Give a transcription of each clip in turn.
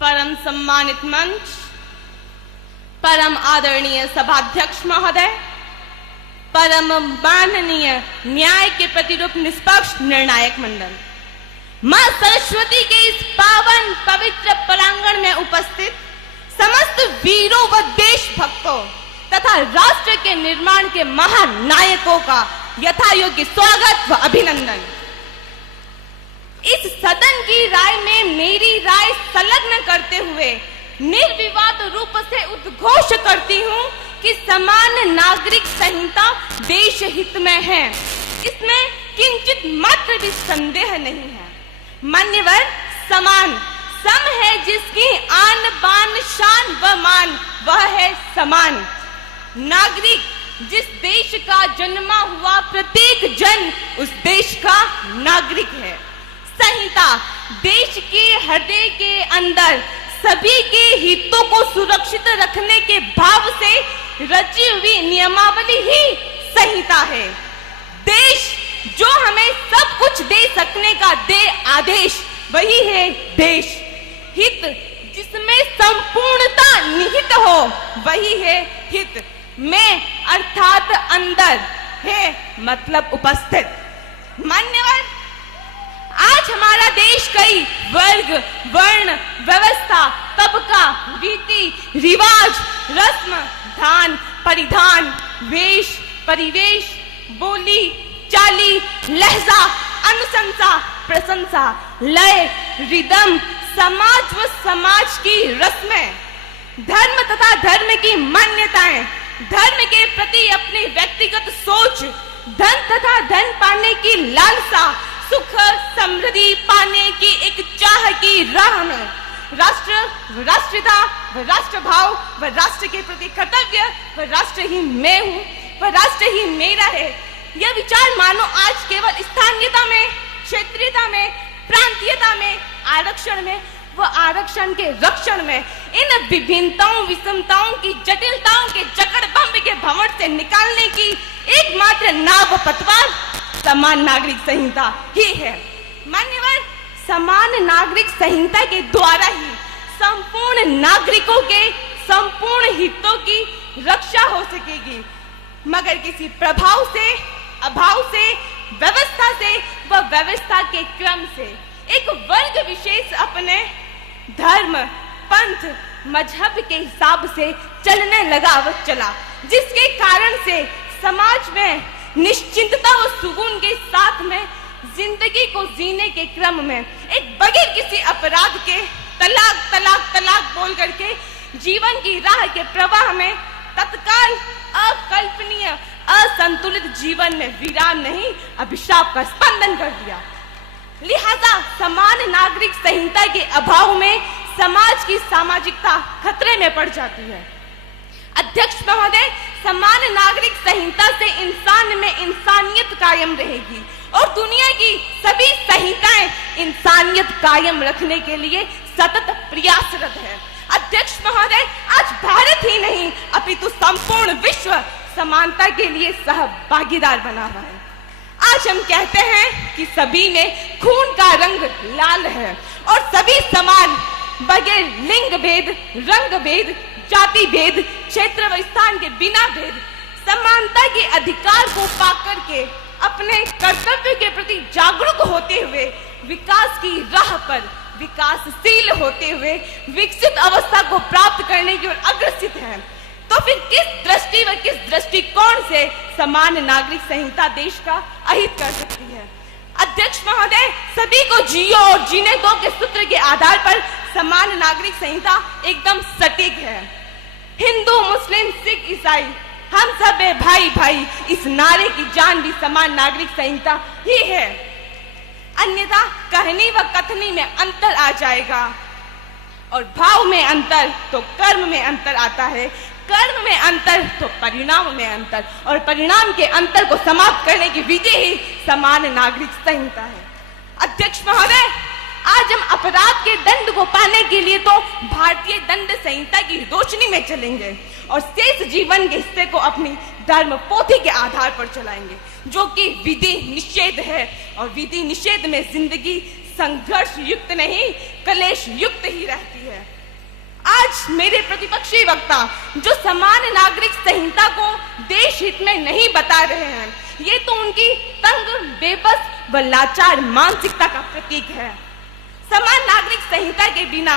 परम सम्मानित मंच, परम आदरणीय सभाध्यक्ष महोदय, परम माननीय न्याय के प्रतिरूप निष्पक्ष निर्णायक मंडल, मां सरस्वती के इस पावन पवित्र प्रांगण में उपस्थित समस्त वीरों व देशभक्तों तथा राष्ट्र के निर्माण के महान नायकों का यथायोग्य स्वागत व अभिनंदन। इस सदन की राय में मेरी राय संलग्न करते हुए निर्विवाद रूप से उद्घोष करती हूं कि समान नागरिक संहिता देश हित में है, इसमें किंचित मात्र भी संदेह नहीं है। मान्यवर, समान सम है जिसकी आन बान शान व मान, वह है समान नागरिक। जिस देश का जन्मा हुआ प्रत्येक जन उस देश का नागरिक है। संहिता देश के हृदय के अंदर सभी के हितों को सुरक्षित रखने के भाव से रची हुई नियमावली ही संहिता है। देश जो हमें सब कुछ दे सकने का दे आदेश, वही है देश। हित जिसमें संपूर्णता निहित हो, वही है हित में अर्थात अंदर है मतलब उपस्थित। मान्यवर, आज हमारा देश कई वर्ग, वर्ण, व्यवस्था, तबका, रीति, रिवाज, रस्म, धान, परिधान, वेश, परिवेश, बोली, चाली, लहजा, अनुशंसा, प्रशंसा, लय, रिदम, समाज व समाज की रस्में, धर्म तथा धर्म की मान्यताएं, धर्म के प्रति अपनी व्यक्तिगत सोच, धन तथा धन पाने की लालसा, सुख समृद्धि पाने की एक चाह की राह में राष्ट्र व राष्ट्रता व राष्ट्रभाव व राष्ट्र के प्रति कर्तव्य व राष्ट्र ही मैं हूँ व राष्ट्र ही मेरा है, यह विचार मानो आज केवल स्थानीयता में, क्षेत्रीयता में, प्रांतीयता में, आरक्षण में व आरक्षण के रक्षण में इन विभिन्नताओं, विषमताओं की जटिलताओं के जकड़बंब के भंवर से निकालने की एकमात्र नाव पतवार समान नागरिक संहिता ही है। मान्यवर, समान नागरिक संहिता के द्वारा ही संपूर्ण नागरिकों के संपूर्ण हितों की रक्षा हो सकेगी, मगर किसी प्रभाव से, अभाव से, व्यवस्था से व व्यवस्था के क्रम से एक वर्ग विशेष अपने धर्म, पंथ, मजहब के हिसाब से चलने लगा व चला, जिसके कारण से समाज में निश्चिंतता और सुकून के साथ में जिंदगी को जीने के क्रम में एक बगैर किसी अपराध के तलाक तलाक तलाक बोल करके जीवन की राह के प्रवाह में तत्काल अकल्पनीय असंतुलित जीवन में विराम नहीं, अभिशाप का स्पंदन कर दिया। लिहाजा समान नागरिक संहिता के अभाव में समाज की सामाजिकता खतरे में पड़ जाती है। अध्यक्ष महोदय, समान नागरिक संहिता से इंसान में इंसानियत कायम रहेगी और दुनिया की सभी संहिताएं इंसानियत कायम रखने के लिए सतत प्रयासरत है। अध्यक्ष महोदय, आज भारत ही नहीं अपितु संपूर्ण विश्व समानता के लिए सहभागीदार बना हुआ है। आज हम कहते हैं कि सभी में खून का रंग लाल है और सभी समान, बगैर लिंग भेद, रंग भेद, जाति भेद, क्षेत्र व स्थान के बिना भेद समानता के अधिकार को पाकर के अपने कर्तव्य के प्रति जागरूक होते हुए विकास की राह पर विकासशील होते हुए विकसित अवस्था को प्राप्त करने की ओर अग्रसित है। तो फिर किस दृष्टि व किस दृष्टिकोण से समान नागरिक संहिता देश का अहित कर सकती है? अध्यक्ष महोदय, सभी को जियो और जीने दो के सूत्र के आधार पर समान नागरिक संहिता एकदम सटीक है। हिंदू, मुस्लिम, सिख, ईसाई, हम सब है भाई भाई, इस नारे की जान भी समान नागरिक संहिता ही है। अन्यथा कहनी व कथनी में अंतर आ जाएगा और भाव में अंतर तो कर्म में अंतर आता है, कर्म में अंतर तो परिणाम में अंतर, और परिणाम के अंतर को समाप्त करने की विधि ही समान नागरिक संहिता है। अध्यक्ष महोदय, आज हम अपराध के दंड को पाने के लिए तो भारतीय दंड संहिता की रोशनी में चलेंगे और शेष जीवन के हिस्से को अपनी धर्म पोथी के आधार पर चलाएंगे, जो कि विधि निषेध है और विधि निषेध में जिंदगी संघर्ष युक्त नहीं, क्लेश युक्त ही रहती है। आज मेरे प्रतिपक्षी वक्ता जो समान नागरिक संहिता को देश हित में नहीं बता रहे हैं, ये तो उनकी तंग, बेबस व लाचार मानसिकता का प्रतीक है। समान नागरिक संहिता के बिना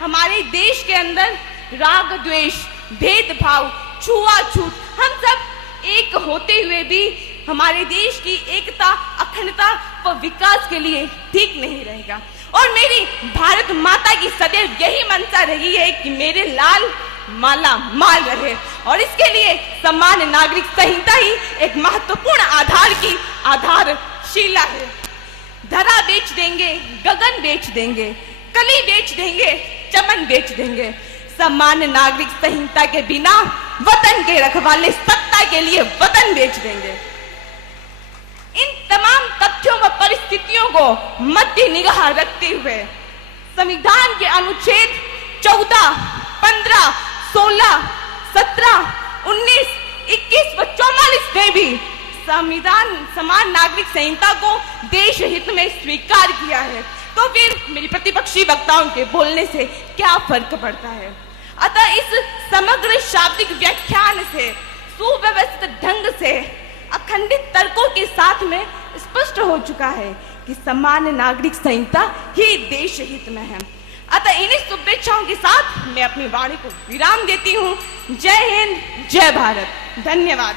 हमारे देश के अंदर राग द्वेष, भेदभाव, छुआछूत, हम सब एक होते हुए भी हमारे देश की एकता, अखंडता व विकास के लिए ठीक नहीं रहेगा। और मेरी भारत माता की सदैव यही मंशा रही है कि मेरे लाल माला माल रहे, और इसके लिए समान नागरिक संहिता ही एक महत्वपूर्ण आधार की आधारशिला है। धरा बेच देंगे, गगन बेच देंगे, कली बेच देंगे, चमन बेच देंगे, समान नागरिक संहिता के बिना वतन के रखवाले सत्ता के लिए वतन बेच देंगे। इन तमाम तथ्यों व परिस्थितियों को मध्य निगाह रखते हुए संविधान के अनुच्छेद 14, 15, 16, 17, 19, 21 व 44 में भी संविधान समान नागरिक संहिता को देश हित में स्वीकार किया है। तो फिर मेरी प्रतिपक्षी वक्ताओं के बोलने से क्या फर्क पड़ता है? अतः इस समग्र शाब्दिक व्याख्यान से, सुव्यवस्थित ढंग से, अखंडित तर्कों के साथ में स्पष्ट हो चुका है कि समान नागरिक संहिता ही देश हित में है। अतः इन्हीं शुभेच्छाओं के साथ मैं अपनी वाणी को विराम देती हूँ। जय हिंद, जय भारत, धन्यवाद।